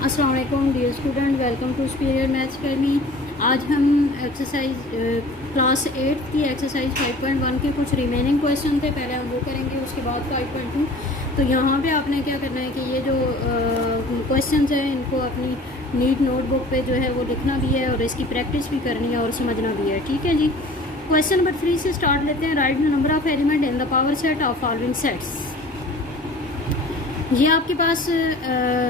अस्सलाम वालेकुम dear student, welcome to superior maths academy. आज हम एक्सरसाइज क्लास 8 की एक्सरसाइज 5.1 के कुछ रिमेनिंग क्वेश्चन थे, पहले हम वो करेंगे, उसके बाद 5.2। तो यहाँ पे आपने क्या करना है कि ये जो क्वेश्चन हैं इनको अपनी नीट नोटबुक पे जो है वो लिखना भी है और इसकी प्रैक्टिस भी करनी है और समझना भी है, ठीक है जी। क्वेश्चन नंबर 3 से स्टार्ट लेते हैं। Right the number of element in the power set of following sets. ये आपके पास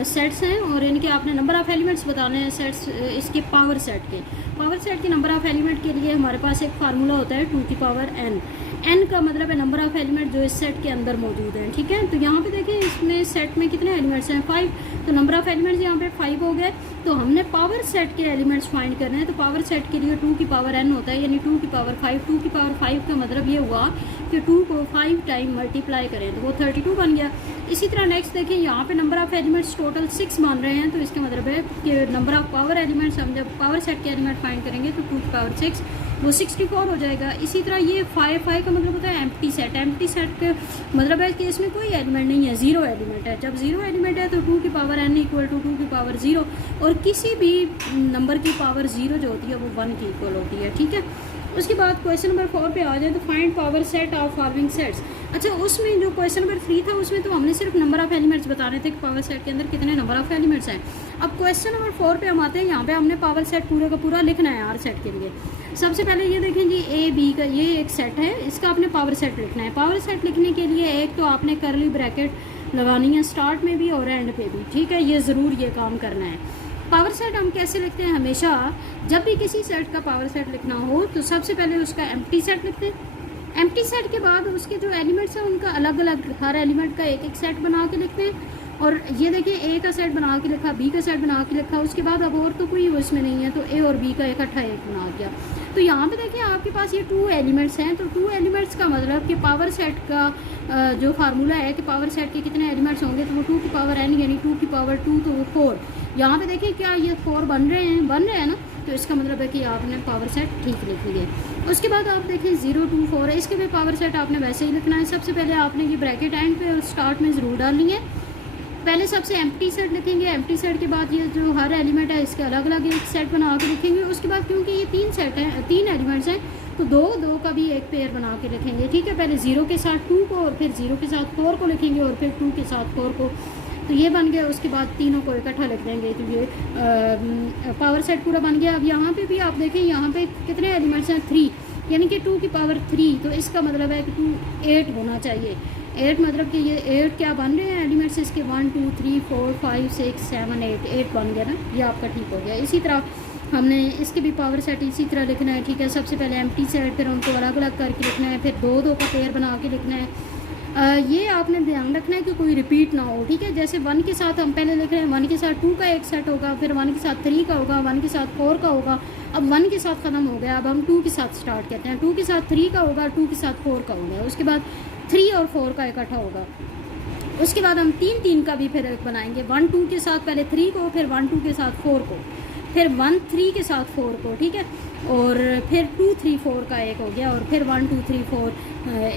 सेट्स हैं और इनके आपने नंबर ऑफ़ एलिमेंट्स बताने हैं सेट्स इसके पावर सेट के नंबर ऑफ़ एलिमेंट के लिए हमारे पास एक फार्मूला होता है 2 की पावर n का मतलब है नंबर ऑफ़ एलिमेंट जो इस सेट के अंदर मौजूद हैं, ठीक है। तो यहाँ पे देखें इसमें सेट में कितने एलिमेंट्स हैं 5, तो नंबर ऑफ़ एलिमेंट्स यहाँ पे 5 हो गए। तो हमने पावर सेट के एलिमेंट्स फाइंड करने हैं, तो पावर सेट के लिए 2 की पावर n होता है, यानी 2 की पावर 5। 2 की पावर 5 का मतलब ये हुआ कि 2 को 5 टाइम मल्टीप्लाई करें तो वो 32 बन गया। इसी तरह नेक्स्ट देखिए यहाँ पे नंबर ऑफ़ एलिमेंट्स टोटल 6 मान रहे हैं, तो इसका मतलब है कि नंबर ऑफ़ पावर एलिमेंट्स हम जब पावर सेट के एलिमेंट फाइंड करेंगे तो 2 की पावर 6 वो 64 हो जाएगा। इसी तरह ये 5 का मतलब होता है एम्प्टी सेट का मतलब है कि इसमें कोई एलिमेंट नहीं है, 0 एलिमेंट है। जब 0 एलिमेंट है तो 2 की पावर n इक्वल टू 2 की पावर 0 और किसी भी नंबर की पावर 0 जो होती है वो 1 की इक्वल होती है, ठीक है। उसके बाद क्वेश्चन नंबर 4 पे आ जाए तो find power set of following sets. अच्छा, उसमें जो क्वेश्चन नंबर 3 था उसमें तो हमने सिर्फ नंबर ऑफ एलिमेंट्स बताने थे कि पावर सेट के अंदर कितने नंबर ऑफ एलिमेंट्स हैं। अब क्वेश्चन नंबर 4 पे हम आते हैं। यहाँ पे हमने पावर सेट पूरे का पूरा लिखना है आर सेट के लिए। सबसे पहले ये देखें जी ए बी का ये एक सेट है, इसका आपने पावर सेट लिखना है। पावर सेट लिखने के लिए एक तो आपने करली ब्रैकेट लगानी है स्टार्ट में भी और एंड पे भी, ठीक है। ये ज़रूर ये काम करना है। पावर सेट हम कैसे लिखते हैं, हमेशा जब भी किसी सेट का पावर सेट लिखना हो तो सबसे पहले उसका एम्प्टी सेट लिखते हैं। एम्प्टी सेट के बाद उसके जो एलिमेंट्स हैं उनका अलग अलग हर एलिमेंट का एक एक सेट बना के लिखते हैं। और ये देखिए ए का सेट बना के लिखा, बी का सेट बना के लिखा, उसके बाद अब और तो कोई उसमें नहीं है तो ए और बी का इकट्ठा एक बना दिया। तो यहाँ पे देखिए आपके पास ये 2 एलिमेंट्स हैं, तो 2 एलिमेंट्स का मतलब कि पावर सेट का जो फार्मूला है कि पावर सेट के कितने एलिमेंट्स होंगे तो वो 2 की पावर n यानी 2 की पावर 2 तो वो 4। यहाँ पे देखिए क्या ये 4 बन रहे हैं ना, तो इसका मतलब है कि आपने पावर सेट ठीक लिख लिए। उसके बाद आप देखें 0 2 4 है, इसके भी पावर सेट आपने वैसे ही लिखना है। सबसे पहले आपने ये ब्रैकेट एंड पे और स्टार्ट में ज़रूर डालनी है। पहले सबसे एम्प्टी सेट लिखेंगे, एम्प्टी सेट के बाद ये जो हर एलिमेंट है इसके अलग अलग एक सेट बना के लिखेंगे। उसके बाद क्योंकि ये 3 सेट हैं 3 एलिमेंट्स हैं तो 2 का भी एक पेयर बना के लिखेंगे, ठीक है। पहले 0 के साथ 2 को और फिर 0 के साथ 4 को लिखेंगे और फिर 2 के साथ 4 को, तो ये बन गया। उसके बाद तीनों को इकट्ठा लिख देंगे तो ये पावर सेट पूरा बन गया। अब यहाँ पे भी आप देखें यहाँ पे कितने एलिमेंट्स हैं 3, यानी कि 2 की पावर 3, तो इसका मतलब है कि 2 8 होना चाहिए। 8 मतलब कि ये 8 क्या बन रहे हैं एलिमेंट्स इसके 1 2 3 4 5 6 7 8 बन गया ना, ये आपका ठीक हो गया। इसी तरह हमने इसके भी पावर सेट इसी तरह लिखना है, ठीक है। सबसे पहले एम्प्टी सेट, फिर उनको अलग अलग करके लिखना है, फिर 2 का पेयर बना के लिखना है। ये आपने ध्यान रखना है कि कोई रिपीट ना हो, ठीक है। जैसे 1 के साथ हम पहले लिख रहे हैं 1 के साथ 2 का एक सेट होगा, फिर 1 के साथ 3 का होगा, 1 के साथ 4 का होगा। अब 1 के साथ ख़त्म हो गया, अब हम 2 के साथ स्टार्ट करते हैं। 2 के साथ 3 का होगा, 2 के साथ 4 का होगा, उसके बाद 3 और 4 का इकट्ठा होगा। उसके बाद हम 3 का भी फिर बनाएंगे, 1 2 के साथ पहले 3 को, फिर 1 2 के साथ 4 को, फिर 1 3 के साथ 4 को, ठीक है। और फिर 2 3 4 का एक हो गया और फिर 1 2 3 4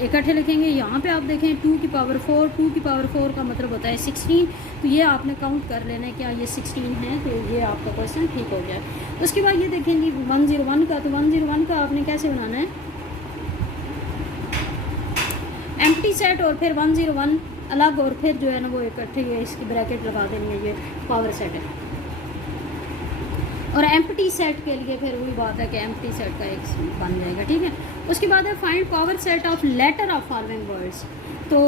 इकट्ठे लिखेंगे। यहाँ पे आप देखें 2 की पावर 4, 2 की पावर 4 का मतलब होता है 16, तो ये आपने काउंट कर लेना है क्या ये 16 है, तो ये आपका क्वेश्चन ठीक हो गया। उसके बाद ये देखेंगे 101 का, तो 101 का आपने कैसे बनाना है, एम्प्टी सेट और फिर 101 अलग और फिर जो है ना वो इकट्ठे इसकी ब्रैकेट लगा देनी है, ये पावर सेट है। और एम्प्टी सेट के लिए फिर वही बात है कि एम्प्टी सेट का एक बन जाएगा, ठीक है। उसके बाद है find power set of letter of following words. तो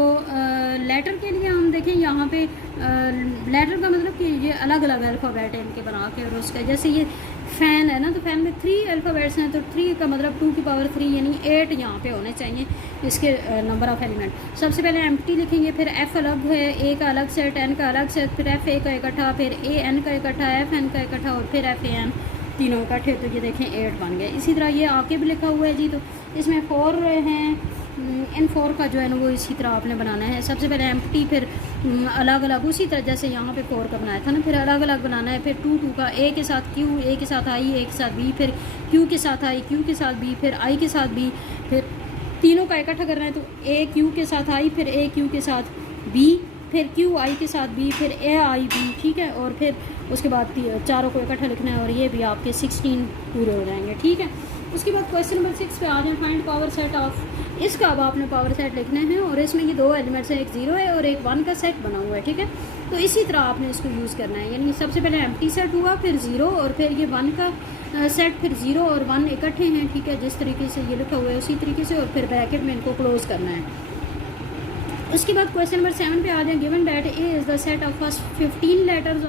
लेटर के लिए हम देखें यहाँ पे लेटर का मतलब कि ये अलग अलग अल्फ़ाबेट है इनके बना के, और उसका जैसे ये फ़ैन है ना, तो फ़ैन में 3 अल्फ़ाबेट्स हैं, तो 3 का मतलब 2 की पावर 3 यानी 8 यहाँ पे होने चाहिए इसके नंबर ऑफ़ एलिमेंट। सबसे पहले एम्प्टी लिखेंगे, फिर एफ़ अलग है, ए का अलग सेट, एन का अलग सेट, फिर एफ़ ए का इकट्ठा, फिर ए एन का इकट्ठा, एफ़ एन का इकट्ठा और फिर एफ़ ए एन, तीनों इकट्ठे, तो ये देखें 8 बन गए। इसी तरह ये आके भी लिखा हुआ है जी, तो इसमें 4 हैं, इन 4 का जो है ना वो इसी तरह आपने बनाना है। सबसे पहले एम्प्टी, फिर अलग अलग उसी तरह जैसे यहाँ पे 4 का बनाया था ना, फिर अलग अलग बनाना है। फिर 2 का ए के साथ क्यू, ए के साथ आई, ए के साथ बी, फिर क्यू के साथ आई, क्यू के साथ बी, फिर आई के साथ बी, फिर तीनों का इकट्ठा करना है, तो ए क्यू के साथ आई, फिर ए क्यू के साथ बी, फिर क्यू आई के साथ बी, फिर ए आई बी, ठीक है, और फिर उसके बाद चारों को इकट्ठा लिखना है और ये भी आपके 16 पूरे हो जाएंगे, ठीक है। उसके बाद क्वेश्चन नंबर 6 पे आ जाए, फाइंड पावर सेट ऑफ। इसका अब आपने पावर सेट लिखना है और इसमें ये दो एलिमेंट्स हैं, एक 0 है और एक 1 का सेट बना हुआ है, ठीक है। तो इसी तरह आपने इसको यूज़ करना है, यानी सबसे पहले एम्प्टी सेट हुआ, फिर 0 और फिर ये 1 का सेट, फिर 0 और 1 इकट्ठे हैं, ठीक है, जिस तरीके से ये लिखा हुआ है उसी तरीके से, और फिर ब्रैकेट में इनको क्लोज करना है। उसके बाद क्वेश्चन नंबर 7 पे आ जाए, given that A is the set of first 15 letters.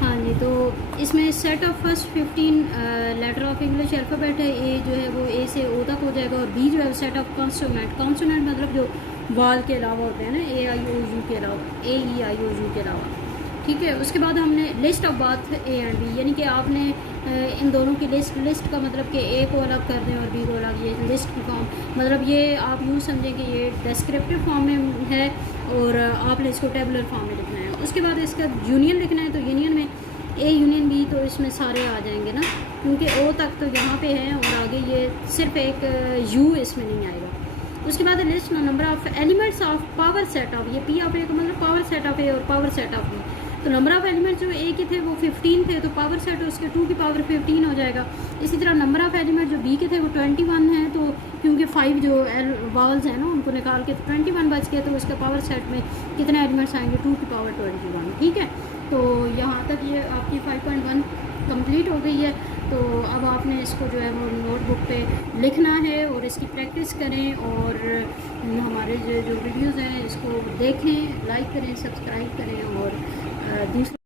हाँ जी, तो इसमें set of first 15 letter of English alphabet है। ए जो है वो ए से ओ तक हो जाएगा, और बी जो है सेट ऑफ कॉन्सोनेंट। कॉन्सोनेंट मतलब जो वाल के अलावा होते हैं ना, ए आई ओ यू के अलावा, ए ई आई ओ यू के अलावा, ठीक है। उसके बाद हमने लिस्ट ऑफ बात ए एंड बी, यानी कि आपने इन दोनों की लिस्ट का मतलब कि ए को अलग कर दें और बी को अलग, ये लिस्ट की फॉर्म, मतलब ये आप यूँ समझें कि ये डिस्क्रिप्टिव फॉर्म में है और आपने इसको टेबुलर फॉर्म में लिखना है। उसके बाद इसका यूनियन लिखना है, तो यूनियन में ए यूनियन बी, तो इसमें सारे आ जाएंगे ना, क्योंकि ओ तक तो यहाँ पे है और आगे ये सिर्फ एक यू इसमें नहीं आएगा। उसके बाद list number of elements of power set of, ये पी ऑफ ए का मतलब पावर सेट ऑफ ए और पावर सेट ऑफ बी। तो नंबर ऑफ एलिमेंट्स जो ए के थे वो 15 थे, तो पावर सेट उसके 2 की पावर 15 हो जाएगा। इसी तरह नंबर ऑफ एलिमेंट जो बी के थे वो 21 है, तो क्योंकि 5 जो वाल्स हैं ना उनको निकाल के 21 बच गए, तो उसके पावर सेट में कितने एलिमेंट्स आएंगे, 2 की पावर 21, ठीक है। तो यहाँ तक ये आपकी 5.1 कंप्लीट हो गई है। तो अब आपने इसको जो है वो नोटबुक पे लिखना है और इसकी प्रैक्टिस करें, और हमारे जो वीडियोज़ हैं इसको देखें, लाइक करें, सब्सक्राइब करें, और दूसरा